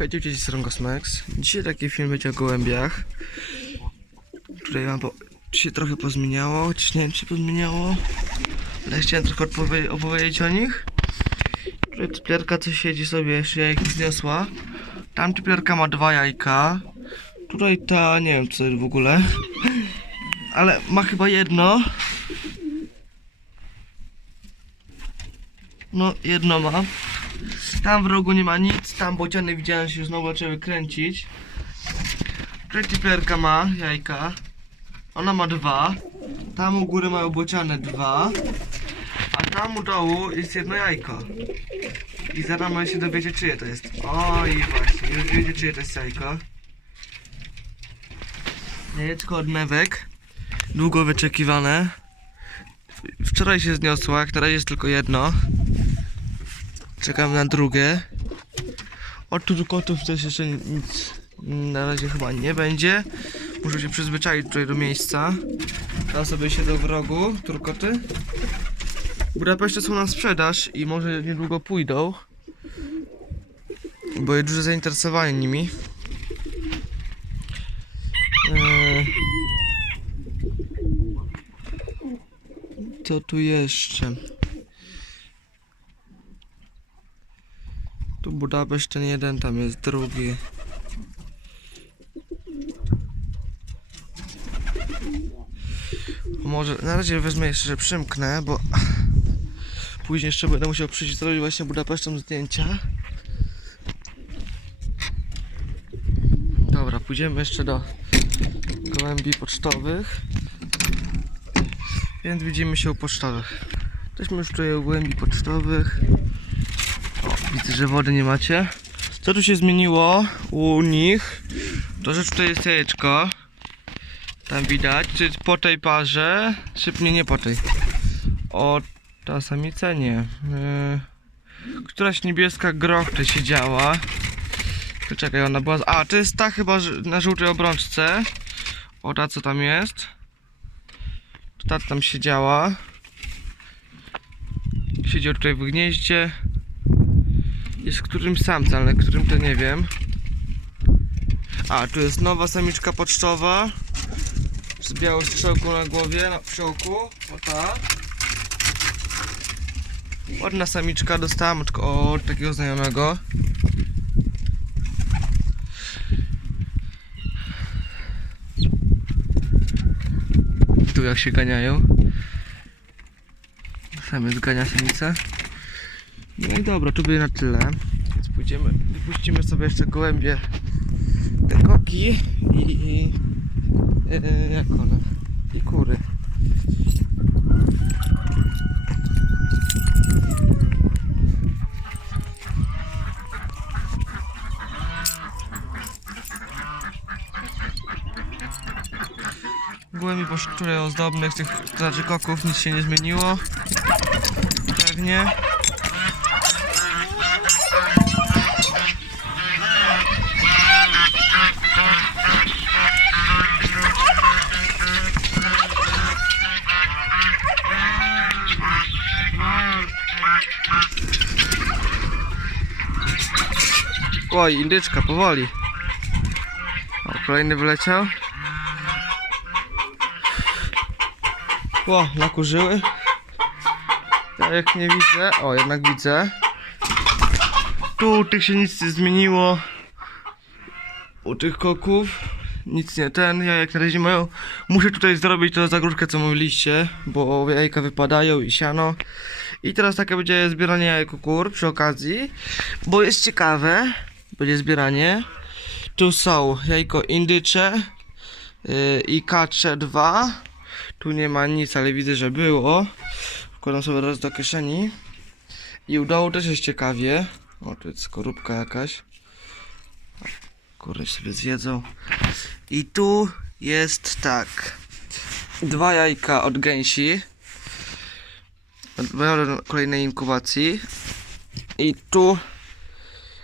Hejcie, cześć, jestem Rongosmex. Dzisiaj taki film będzie o gołębiach. Tutaj się trochę pozmieniało, chociaż czy pozmieniało. Ale chciałem trochę odpowie- opowiedzieć o nich. Tutaj typlerka co siedzi sobie, jeszcze jajek nie zniosła. Tam typlerka ma dwa jajka. Tutaj ta, nie wiem co w ogóle. Ale ma chyba jedno. No, jedno ma. Tam w rogu nie ma nic, tam bociany widziałem się znowu zaczęły kręcić. Typlerka ma jajka. Ona ma dwa. Tam u góry mają bociane dwa. A tam u dołu jest jedno jajko. I zaraz się dowiecie czyje to jest. Oj właśnie, już wiecie czyje to jest jajko. Jajeczko od mewek. Długo wyczekiwane. Wczoraj się zniosła, jak razie jest tylko jedno. Czekam na drugie. Od turkotów też jeszcze nic na razie chyba nie będzie. Muszę się przyzwyczaić tutaj do miejsca. Tam sobie siedzą w rogu, turkoty. W Budapeszcie są na sprzedaż i może niedługo pójdą. Bo jest duże zainteresowanie nimi. Eee... Co tu jeszcze? Budapeszt ten jeden, tam jest drugi. Może na razie wezmę jeszcze, że przymknę, bo później jeszcze będę musiał przyjść zrobić właśnie Budapesztem zdjęcia. Dobra, pójdziemy jeszcze do gołębi pocztowych. Więc widzimy się u pocztowych. Jesteśmy już tutaj u gołębi pocztowych. Widzę, że wody nie macie. Co tu się zmieniło u nich? To, że tutaj jest jajeczko. Tam widać, czy po tej parze, czy nie, po tej. O, ta samica nie. Yy, któraś niebieska groch tutaj siedziała. To czekaj, ona była... A, to jest ta chyba na żółtej obrączce. O, ta co tam jest. Ta tam siedziała. Siedział tutaj w gnieździe. Jest którymś samca, ale którym to nie wiem. A, tu jest nowa samiczka pocztowa. Z białą strzałką na głowie, na psiołku. O ta. Ładna samiczka, dostałam od, od takiego znajomego. Tu jak się ganiają. Samiec gania samicę. No i dobra, to będzie na tyle. Więc pójdziemy, wypuścimy sobie jeszcze gołębie te koki i, i e, jak one? I kury. Gołębi poszczury ozdobnych, tych znaczy koków nic się nie zmieniło. Pewnie. Oj, indyczka, powoli. O, kolejny wyleciał. Ło, nakurzyły. Ja jak nie widzę. O, jednak widzę. Tu tych się nic nie zmieniło. U tych koków. Nic nie ten, jajek na razie mają. Muszę tutaj zrobić to zagródkę co mówiliście, bo jajka wypadają i siano. I teraz takie będzie zbieranie jajek kur przy okazji, bo jest ciekawe. Będzie zbieranie. Tu są jajko indycze yy, i kacze 2. Tu nie ma nic, ale widzę, że było. Wkładam sobie raz do kieszeni. I u dołu też jest ciekawie. O, tu jest skorupka jakaś. Kury sobie zjedzą. I tu jest tak. Dwa jajka od gęsi. Kolejnej inkubacji. I tu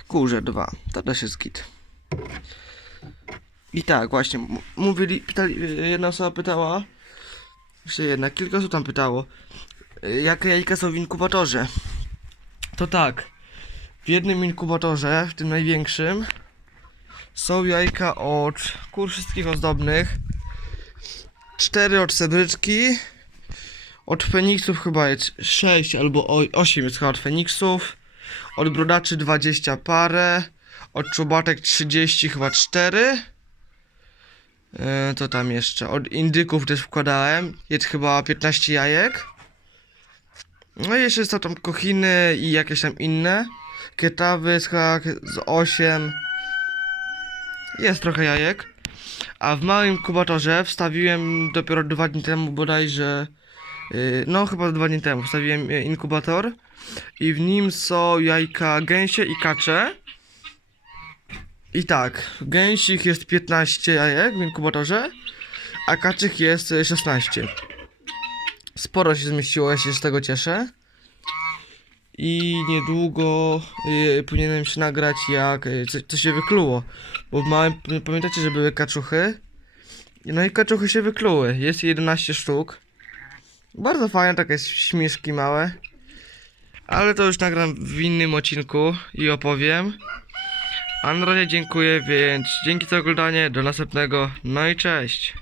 kurze dwa. To też jest git. I tak, właśnie, mówili, pytali, jedna osoba pytała, jeszcze jedna, kilka osób tam pytało, y, jakie jajka są w inkubatorze. To tak, w jednym inkubatorze, w tym największym, Są jajka od kur wszystkich ozdobnych. Cztery od sebryczki. Od Feniksów chyba jest 6 albo 8 jest chyba od Feniksów. Od brodaczy 20 parę. Od czubatek 30 chyba 4. E, to tam jeszcze. Od indyków też wkładałem. Jest chyba 15 jajek. No i jeszcze są tam kochiny i jakieś tam inne. Kietawy z 8. Jest trochę jajek. A w małym inkubatorze wstawiłem dopiero dwa dni temu bodajże. Yy, no chyba dwa dni temu wstawiłem inkubator. I w nim są jajka gęsie i kacze. I tak, gęsich jest 15 jajek w inkubatorze, a kaczych jest y, 16. Sporo się zmieściło, ja się z tego cieszę. I niedługo y, powinienem się nagrać jak y, co, co się wykluło. Bo małym, pamiętacie, że były kaczuchy? No i kaczuchy się wykluły. Jest 11 sztuk. Bardzo fajne, takie śmieszki małe. Ale to już nagram w innym odcinku i opowiem. A na razie dziękuję, więc dzięki za oglądanie, do następnego, no i cześć.